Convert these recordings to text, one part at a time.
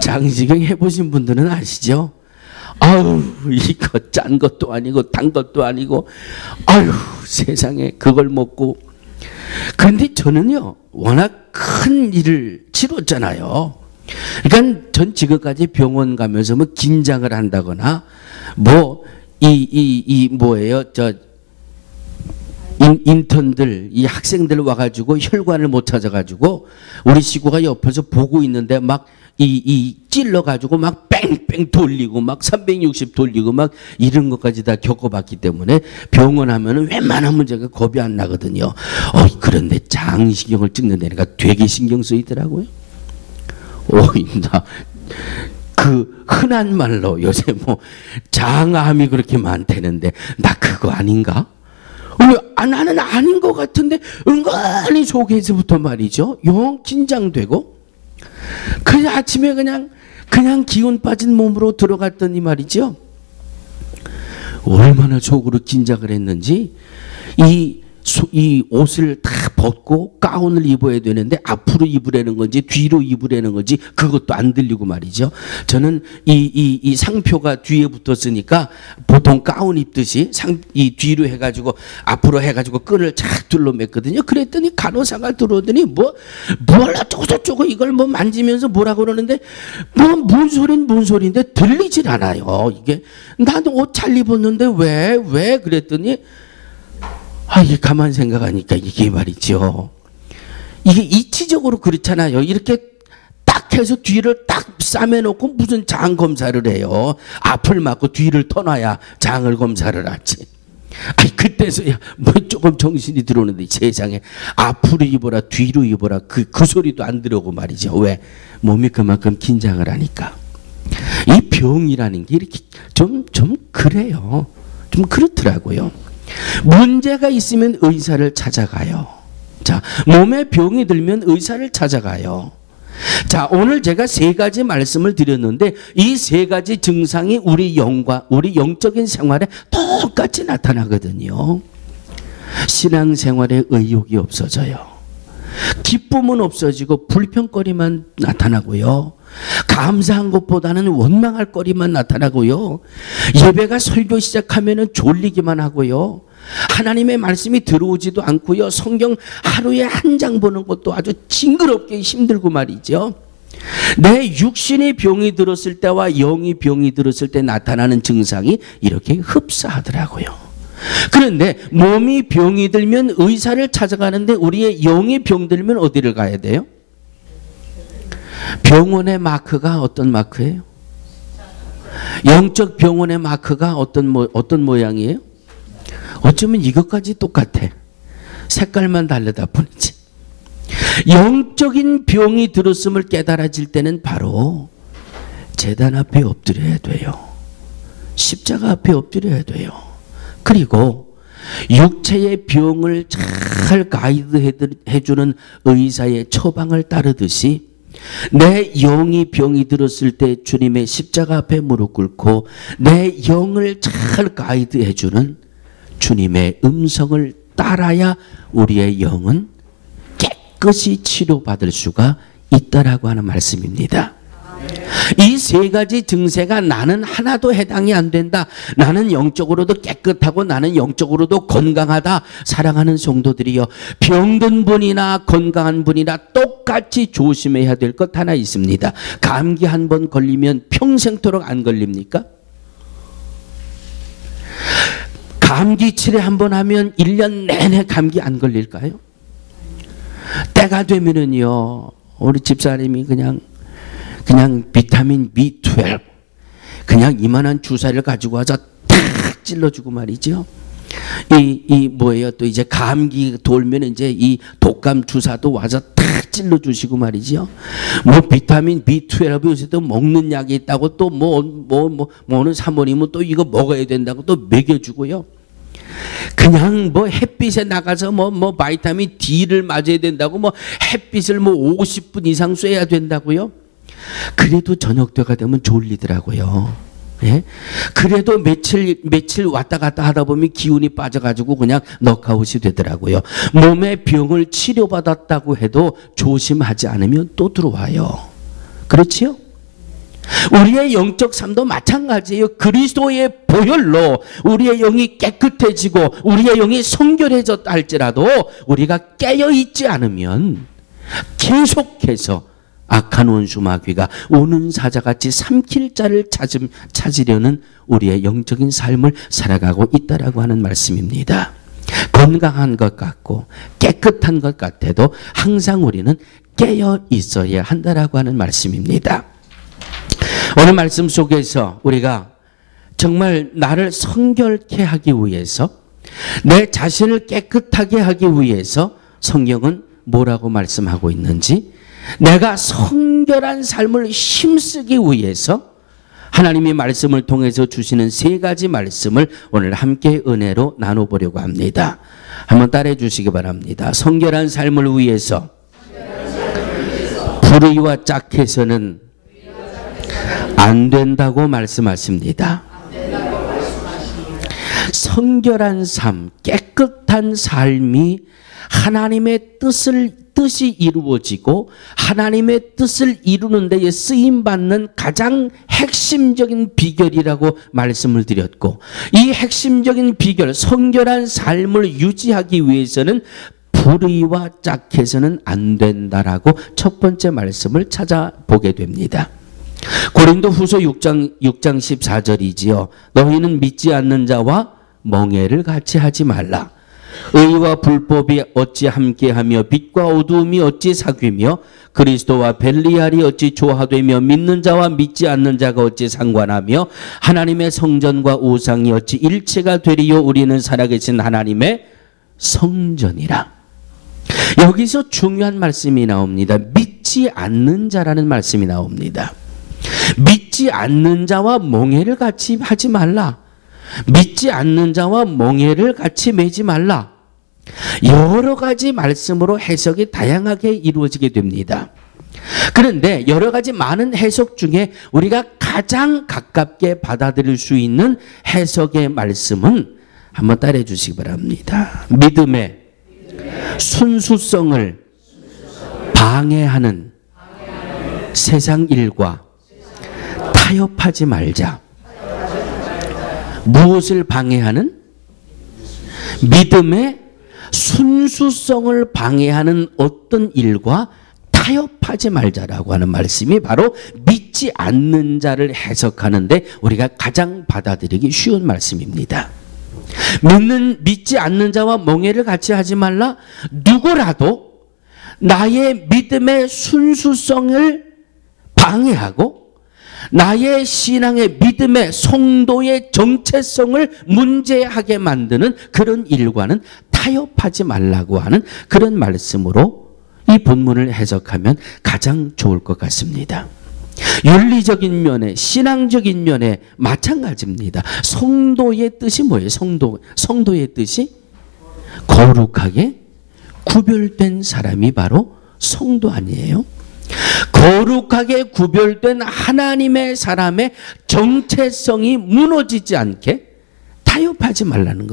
장시경 해보신 분들은 아시죠? 아유, 이거 짠 것도 아니고 단 것도 아니고, 아유, 세상에 그걸 먹고. 그런데 저는요, 워낙 큰 일을 치렀잖아요. 그러니까 전 지금까지 병원 가면서 뭐 긴장을 한다거나, 뭐, 뭐예요, 인턴들, 이 학생들 와가지고 혈관을 못 찾아가지고 우리 식구가 옆에서 보고 있는데 막 찔러가지고 막 뺑뺑 돌리고 막 360 돌리고 막 이런 것까지 다 겪어봤기 때문에 병원 하면은 웬만한 문제가 겁이 안 나거든요. 그런데 장시경을 찍는 데니까 되게 신경 쓰이더라고요. 그 흔한 말로 요새 뭐 장암이 그렇게 많다는데 나 그거 아닌가? 나는 아닌 것 같은데 은근히 속에서부터 말이죠. 영 긴장되고 그냥 아침에 그냥 기운 빠진 몸으로 들어갔더니 말이죠. 얼마나 속으로 긴장을 했는지 이 옷을 다 벗고 가운을 입어야 되는데 앞으로 입으라는 건지 뒤로 입으라는 건지 그것도 안 들리고 말이죠. 저는 이 상표가 뒤에 붙었으니까 보통 가운 입듯이 이 뒤로 해가지고 앞으로 해가지고 끈을 착 둘러맸거든요. 그랬더니 간호사가 들어오더니 뭘 어쩌고 이걸 뭐 만지면서 뭐라 그러는데 뭔 소린데 들리질 않아요. 이게 나도 옷 잘 입었는데 왜 그랬더니 이게 가만 생각하니까 이게 말이죠. 이게 이치적으로 그렇잖아요. 이렇게 딱 해서 뒤를 딱 싸매놓고 무슨 장 검사를 해요. 앞을 막고 뒤를 터놔야 장을 검사를 하지. 그때서야 뭐 조금 정신이 들어오는데 세상에 앞으로 입어라 뒤로 입어라 그 소리도 안 들어오고 말이죠. 왜? 몸이 그만큼 긴장을 하니까. 이 병이라는 게 이렇게 좀 그래요. 좀 그렇더라고요. 문제가 있으면 의사를 찾아가요. 자, 몸에 병이 들면 의사를 찾아가요. 자, 오늘 제가 3가지 말씀을 드렸는데 이 3가지 증상이 우리 영적인 생활에 똑같이 나타나거든요. 신앙생활에 의욕이 없어져요. 기쁨은 없어지고 불평거리만 나타나고요. 감사한 것보다는 원망할 거리만 나타나고요. 예배가 설교 시작하면 졸리기만 하고요. 하나님의 말씀이 들어오지도 않고요. 성경 하루에 한 장 보는 것도 아주 징그럽게 힘들고 말이죠. 내 육신의 병이 들었을 때와 영의 병이 들었을 때 나타나는 증상이 이렇게 흡사하더라고요. 그런데 몸이 병이 들면 의사를 찾아가는데 우리의 영이 병 들면 어디를 가야 돼요? 병원의 마크가 어떤 마크예요? 영적 병원의 마크가 어떤 모양이에요? 어쩌면 이것까지 똑같아. 색깔만 다르다 뿐이지. 영적인 병이 들었음을 깨달아질 때는 바로 제단 앞에 엎드려야 돼요. 십자가 앞에 엎드려야 돼요. 그리고 육체의 병을 잘 가이드해주는 의사의 처방을 따르듯이 내 영이 병이 들었을 때 주님의 십자가 앞에 무릎 꿇고 내 영을 잘 가이드해주는 주님의 음성을 따라야 우리의 영은 깨끗이 치료받을 수가 있다라고 하는 말씀입니다. 이 3가지 증세가 나는 하나도 해당이 안 된다. 나는 영적으로도 깨끗하고 나는 영적으로도 건강하다. 사랑하는 성도들이여, 병든 분이나 건강한 분이나 똑같이 조심해야 될 것 하나 있습니다. 감기 한 번 걸리면 평생토록 안 걸립니까? 감기 치료 한 번 하면 1년 내내 감기 안 걸릴까요? 때가 되면은요, 우리 집사님이 그냥 비타민 B12 그냥 이만한 주사를 가지고 와서 탁 찔러주고 말이죠. 뭐예요? 또 이제 감기 돌면 이제 이 독감 주사도 와서 탁 찔러주시고 말이죠. 뭐 비타민 B12 요새도 먹는 약이 있다고 또 뭐는 사모님은 또 이거 먹어야 된다고 또 먹여주고요. 그냥 뭐 햇빛에 나가서 뭐 바이타민 D를 맞아야 된다고 뭐 햇빛을 뭐 50분 이상 쐬야 된다고요. 그래도 저녁 때가 되면 졸리더라고요. 예? 그래도 며칠 왔다 갔다 하다 보면 기운이 빠져가지고 그냥 넉아웃이 되더라고요. 몸의 병을 치료받았다고 해도 조심하지 않으면 또 들어와요. 그렇지요? 우리의 영적 삶도 마찬가지예요. 그리스도의 보혈로 우리의 영이 깨끗해지고 우리의 영이 성결해졌다 할지라도 우리가 깨어있지 않으면 계속해서 악한 원수 마귀가 오는 사자같이 삼킬 자를 찾으려는 우리의 영적인 삶을 살아가고 있다라고 하는 말씀입니다. 건강한 것 같고 깨끗한 것 같아도 항상 우리는 깨어 있어야 한다라고 하는 말씀입니다. 오늘 말씀 속에서 우리가 정말 나를 성결케 하기 위해서 내 자신을 깨끗하게 하기 위해서 성경은 뭐라고 말씀하고 있는지 내가 성결한 삶을 힘쓰기 위해서 하나님이 말씀을 통해서 주시는 세 가지 말씀을 오늘 함께 은혜로 나눠보려고 합니다. 한번 따라해 주시기 바랍니다. 성결한 삶을 위해서 불의와 짝해서는 안 된다고 말씀하십니다. 성결한 삶, 깨끗한 삶이 하나님의 뜻이 이루어지고 하나님의 뜻을 이루는 데에 쓰임받는 가장 핵심적인 비결이라고 말씀을 드렸고, 이 핵심적인 비결, 성결한 삶을 유지하기 위해서는 불의와 짝해서는 안 된다라고 첫 번째 말씀을 찾아보게 됩니다. 고린도후서 6장 14절이지요. 너희는 믿지 않는 자와 멍해를 같이 하지 말라. 의와 불법이 어찌 함께하며 빛과 어두움이 어찌 사귀며 그리스도와 벨리알이 어찌 조화되며 믿는 자와 믿지 않는 자가 어찌 상관하며 하나님의 성전과 우상이 어찌 일체가 되리요. 우리는 살아계신 하나님의 성전이라. 여기서 중요한 말씀이 나옵니다. 믿지 않는 자라는 말씀이 나옵니다. 믿지 않는 자와 멍해를 같이 하지 말라. 믿지 않는 자와 멍해를 같이 매지 말라. 여러 가지 말씀으로 해석이 다양하게 이루어지게 됩니다. 그런데 여러 가지 많은 해석 중에 우리가 가장 가깝게 받아들일 수 있는 해석의 말씀은 한번 따라해 주시기 바랍니다. 믿음의 순수성을 방해하는 세상 일과 타협하지 말자. 무엇을 방해하는? 믿음의 순수성을 방해하는 어떤 일과 타협하지 말자라고 하는 말씀이 바로 믿지 않는 자를 해석하는데 우리가 가장 받아들이기 쉬운 말씀입니다. 믿지 않는 자와 멍해를 같이 하지 말라. 누구라도 나의 믿음의 순수성을 방해하고 나의 신앙의 믿음의 성도의 정체성을 문제하게 만드는 그런 일과는 타협하지 말라고 하는 그런 말씀으로 이 본문을 해석하면 가장 좋을 것 같습니다. 윤리적인 면에 신앙적인 면에 마찬가지입니다. 성도의 뜻이 뭐예요? 성도의 뜻이 거룩하게 구별된 사람이 바로 성도 아니에요? 거룩하게 구별된 하나님의 사람의 정체성이 무너지지 않게 타협하지 말라는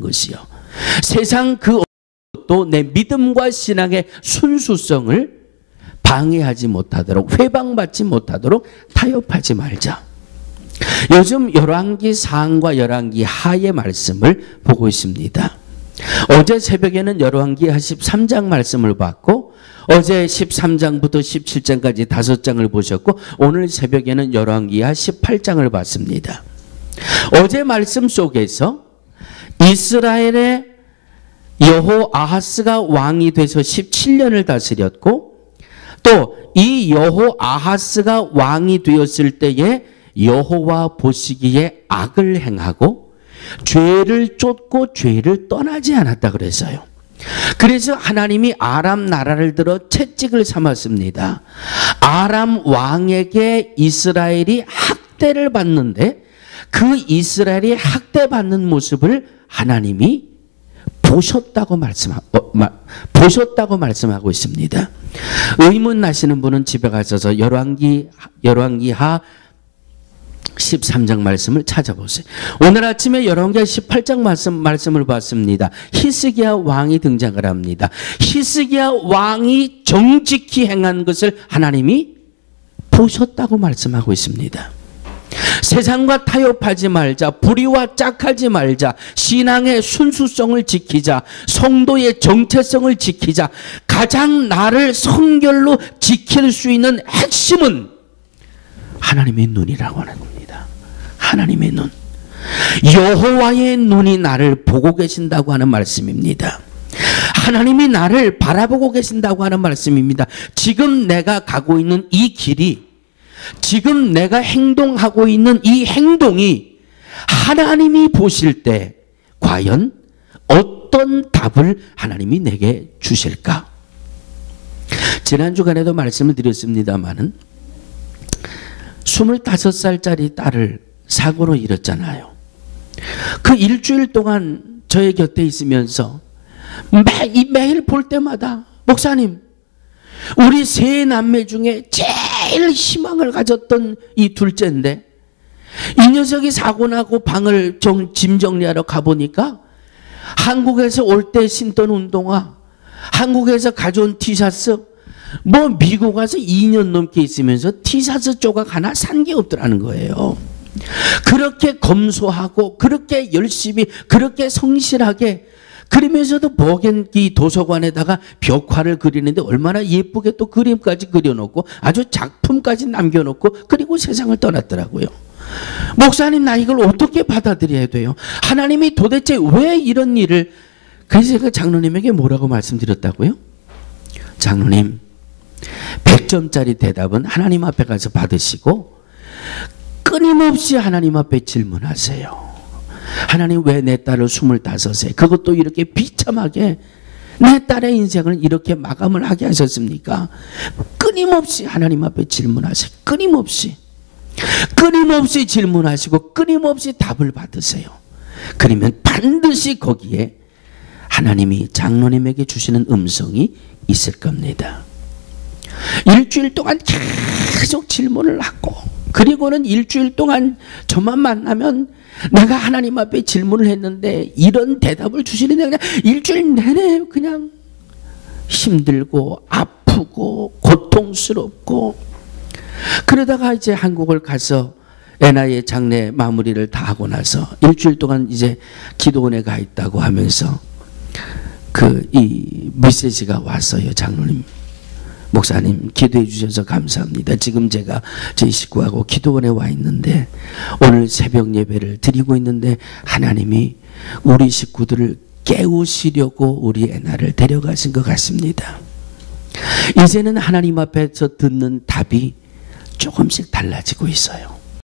것이요. 세상 그 어떤 내 믿음과 신앙의 순수성을 방해하지 못하도록, 회방받지 못하도록 타협하지 말자. 요즘 열왕기 상과 열왕기 하의 말씀을 보고 있습니다. 어제 새벽에는 열왕기 하 13장 말씀을 봤고 어제 13장부터 17장까지 5장을 보셨고 오늘 새벽에는 열왕기하 18장을 봤습니다. 어제 말씀 속에서 이스라엘의 여호아하스가 왕이 돼서 17년을 다스렸고 또 이 여호아하스가 왕이 되었을 때에 여호와 보시기에 악을 행하고 죄를 쫓고 죄를 떠나지 않았다 그랬어요. 그래서 하나님이 아람 나라를 들어 채찍을 삼았습니다. 아람 왕에게 이스라엘이 학대를 받는데 그 이스라엘이 학대받는 모습을 하나님이 보셨다고 말씀하고 있습니다. 의문 나시는 분은 집에 가셔서 열왕기하 13장 말씀을 찾아보세요. 오늘 아침에 열왕기하 18장 말씀을 봤습니다. 히스기야 왕이 등장을 합니다. 히스기야 왕이 정직히 행한 것을 하나님이 보셨다고 말씀하고 있습니다. 세상과 타협하지 말자, 불의와 짝하지 말자, 신앙의 순수성을 지키자, 성도의 정체성을 지키자. 가장 나를 성결로 지킬 수 있는 핵심은 하나님의 눈이라고 하는 겁니다. 하나님의 눈, 여호와의 눈이 나를 보고 계신다고 하는 말씀입니다. 하나님이 나를 바라보고 계신다고 하는 말씀입니다. 지금 내가 가고 있는 이 길이, 지금 내가 행동하고 있는 이 행동이 하나님이 보실 때 과연 어떤 답을 하나님이 내게 주실까? 지난 주간에도 말씀을 드렸습니다마는 25살짜리 딸을 사고로 잃었잖아요. 그 일주일 동안 저의 곁에 있으면서 매일 볼 때마다 목사님, 우리 세 남매 중에 제일 희망을 가졌던 이 둘째인데 이 녀석이 사고 나고 방을 짐 정리하러 가보니까 한국에서 올 때 신던 운동화, 한국에서 가져온 티셔츠, 뭐 미국 와서 2년 넘게 있으면서 티셔츠 조각 하나 산 게 없더라는 거예요. 그렇게 검소하고 그렇게 열심히 그렇게 성실하게, 그러면서도 목연기 도서관에다가 벽화를 그리는데 얼마나 예쁘게 또 그림까지 그려놓고 아주 작품까지 남겨놓고 그리고 세상을 떠났더라고요. 목사님, 나 이걸 어떻게 받아들여야 돼요? 하나님이 도대체 왜 이런 일을. 그래서 제가 장로님에게 뭐라고 말씀드렸다고요? 장로님, 100점짜리 대답은 하나님 앞에 가서 받으시고 끊임없이 하나님 앞에 질문하세요. 하나님, 왜 내 딸을 25세, 그것도 이렇게 비참하게 내 딸의 인생을 이렇게 마감을 하게 하셨습니까? 끊임없이 하나님 앞에 질문하세요. 끊임없이 질문하시고 끊임없이 답을 받으세요. 그러면 반드시 거기에 하나님이 장로님에게 주시는 음성이 있을 겁니다. 일주일 동안 계속 질문을 하고, 그리고는 일주일 동안 저만 만나면 내가 하나님 앞에 질문을 했는데 이런 대답을 주시는데 그냥 일주일 내내 그냥 힘들고 아프고 고통스럽고, 그러다가 이제 한국을 가서 애나의 장례 마무리를 다 하고 나서 일주일 동안 이제 기도원에 가 있다고 하면서 이 메시지가 왔어요. 장로님, 목사님 기도해 주셔서 감사합니다. 지금 제가 저희 식구하고 기도원에 와 있는데 오늘 새벽 예배를 드리고 있는데 하나님이 우리 식구들을 깨우시려고 우리 애나를 데려가신 것 같습니다. 이제는 하나님 앞에서 듣는 답이 조금씩 달라지고 있어요.